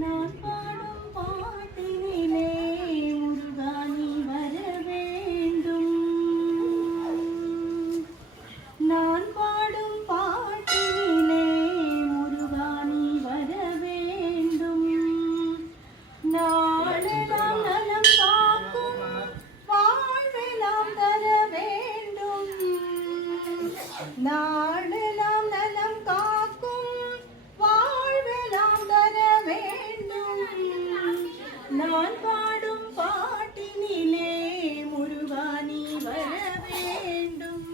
நான் பாடும் பாட்டினிலே முருகா நீ வர வேண்டும். நான் பாடும் பாட்டினிலே முருகா நீ வர வேண்டும். நாளெல்லாம் நலம் காக்கும் வாழ்வெல்லாம் தர வேண்டும். நாளெல்லாம் நலம் காக்கும் வாழ்வெல்லாம் தர வேண்டும். நான் பாடும் பாட்டினிலே முருகா நீ வர வேண்டும்.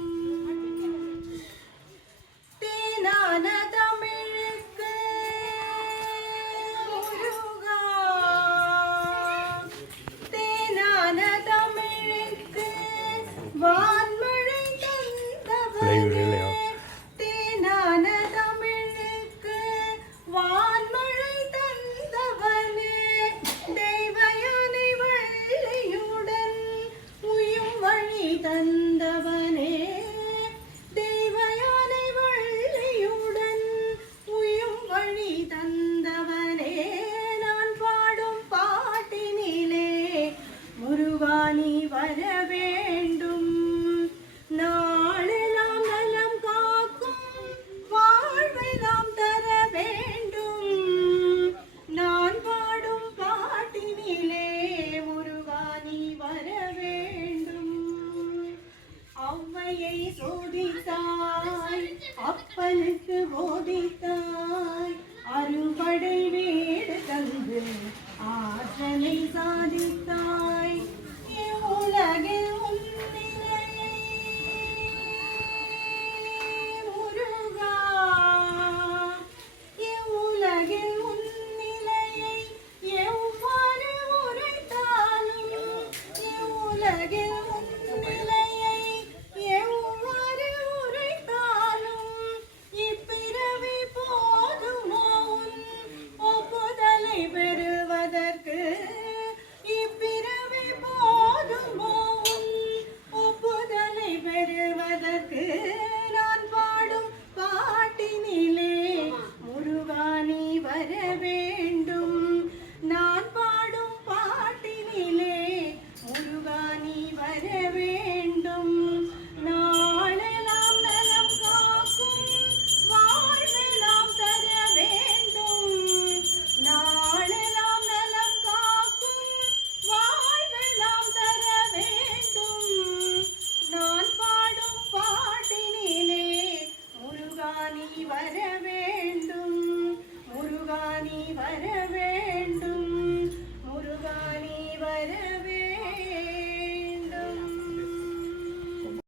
தேனான தமிழுக்கு முருகா, தேனான தமிழுக்கு வான்மழை தந்தவனே, தேனான தமிழுக்கு வான்மழை தந்தவனே, தெய்வயானை வள்ளியுடன் உயும் வழி தந்தவனே, தெய்வயானை வள்ளியுடன் உயும் வழி தந்தவனே. நான் பாடும் பாட்டினிலே முருகா நீ வர வேண்டும். நாளெல்லாம் நலம் காக்கும் வாழ்வெல்லாம் தர வேண்டும். நான் பாடும் பாட்டினிலே முருகா நீ வர வேண்டும். ஔவையை சோதித்தாய், அப்பனுக்கு போதித்தாய், அறுபடை வீடு தந்து ஆற்றலை சாதித்தாய். உலகில் உன்னிலையை முருகா, உலகில் உன்னிலையை எவ்வாறு உரைத்தாலும், உலகில் உன்னிலையை எவ்வாறு உரைத்தாலும் இப்பிறவி போதுமோ உன் ஒப்புதலை பெறுவதற்கு, இப்பிறவி போதுமோ உன் ஒப்புதலை பெறுவதற்கு. நான் பாடும் பாட்டினிலே முருகா நீ வர வேண்டும்.